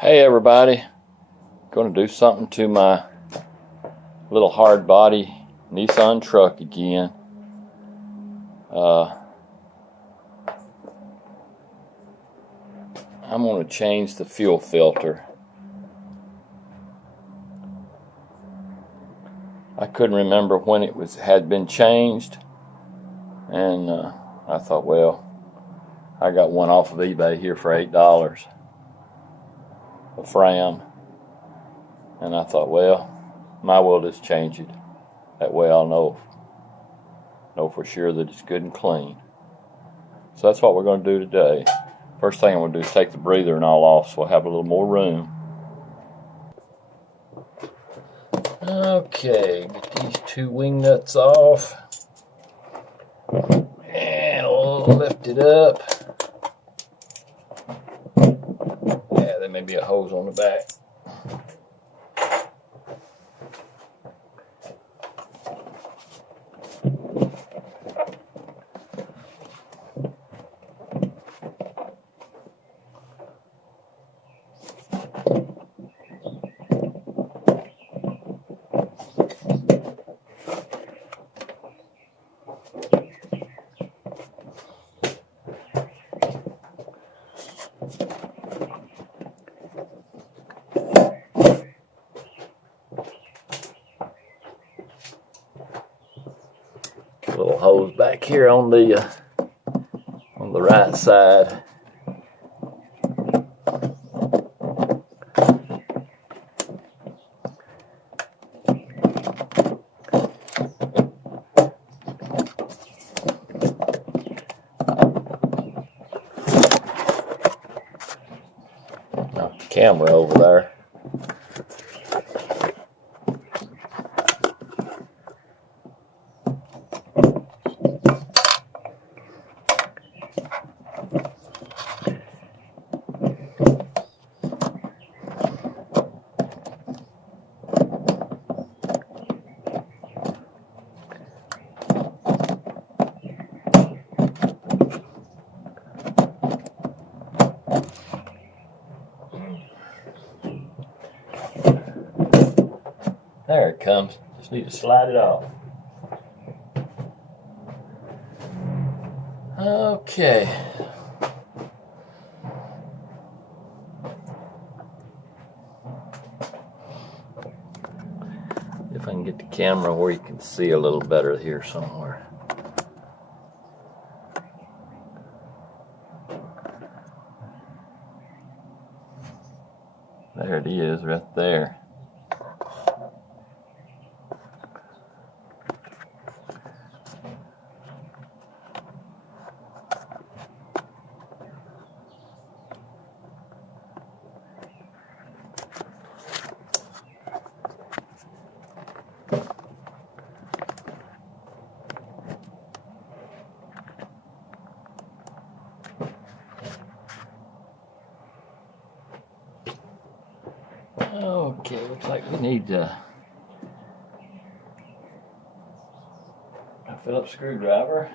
Hey everybody, going to do something to my little hard body Nissan truck again. I'm going to change the fuel filter. I couldn't remember when it had been changed, and I thought, well, I got one off of eBay here for $8. A Fram, and I thought, well, might well just change it. That way I'll know for sure that it's good and clean. So that's what we're going to do today. First thing I'm going to do is take the breather and all off so we'll have a little more room. Okay, get these two wing nuts off and lift it up. Yeah, there may be a hose on the back. Little hose back here on the right side. Knock the camera over there. There it comes. Just need to slide it off. Okay. If I can get the camera where you can see a little better here somewhere. There it is, right there. Okay, looks like we need a Phillips screwdriver.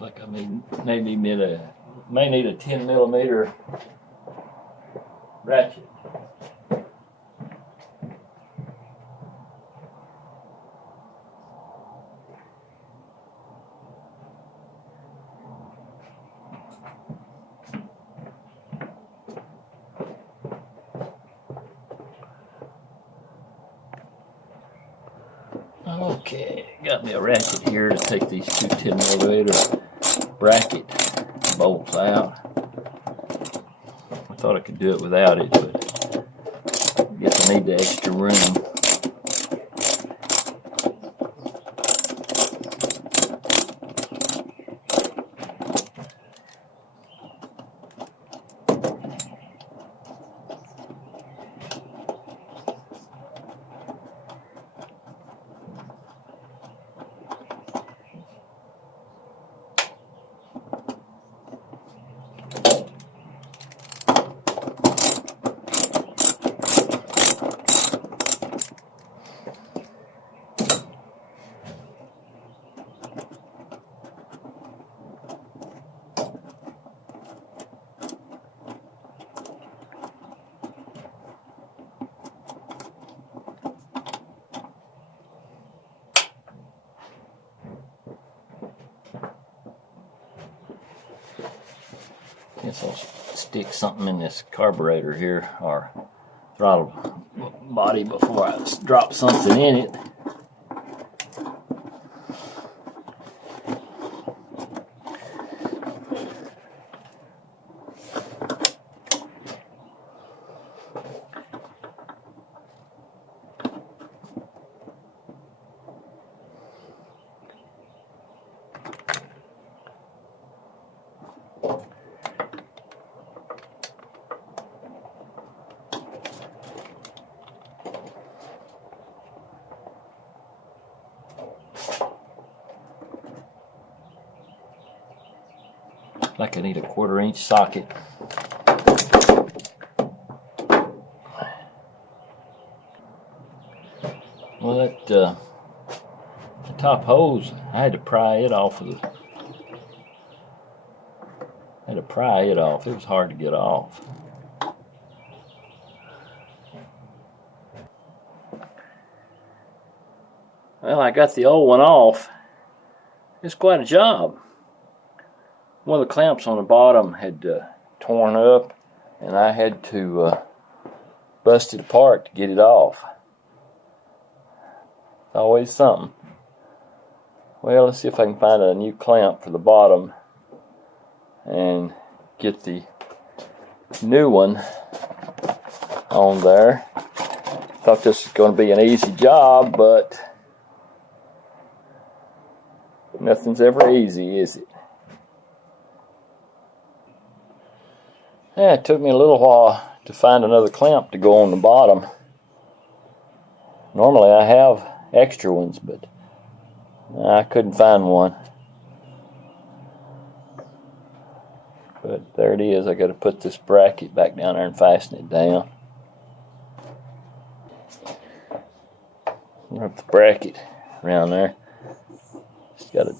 Like I may need a 10mm ratchet. Okay, got me a ratchet here to take these two 10mm bracket bolts out. I thought I could do it without it, but I guess I need the extra room. Guess I'll stick something in this carburetor here, or throttle body, before I drop something in it. Like I need a 1/4-inch socket. Well, that the top hose, I had to pry it off of the. I had to pry it off. It was hard to get off. Well, I got the old one off. It's quite a job. One of the clamps on the bottom had torn up, and I had to bust it apart to get it off. Always something. Well, let's see if I can find a new clamp for the bottom and get the new one on there. Thought this was going to be an easy job, but nothing's ever easy, is it? Yeah, it took me a little while to find another clamp to go on the bottom. Normally I have extra ones, but I couldn't find one. But there it is. I got to put this bracket back down there and fasten it down. Wrap the bracket around there. Just got to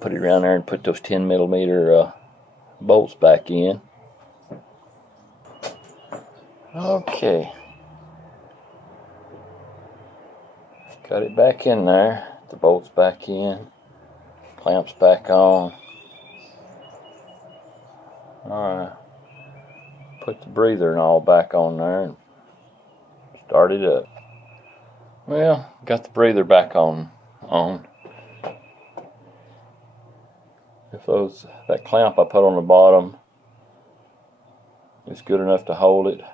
put it around there and put those 10mm bolts back in. Okay. Got it back in there. The bolts back in. Clamps back on. Alright. Put the breather and all back on there and start it up. Well, got the breather back on. If that clamp I put on the bottom is good enough to hold it,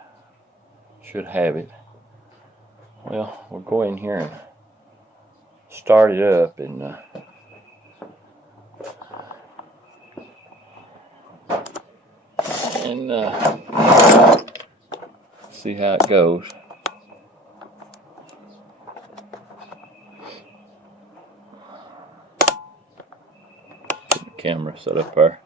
should have it. Well, we'll go in here and start it up and see how it goes. Get the camera set up there.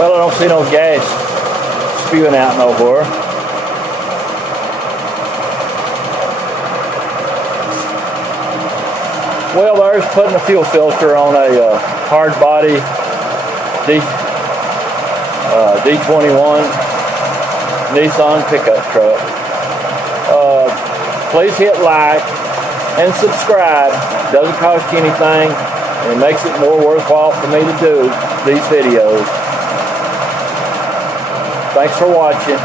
Well, I don't see no gas spewing out nowhere. Well, there's putting a fuel filter on a hardbody D21 Nissan pickup truck. Please hit like and subscribe. Doesn't cost you anything, and it makes it more worthwhile for me to do these videos. Thanks for watching.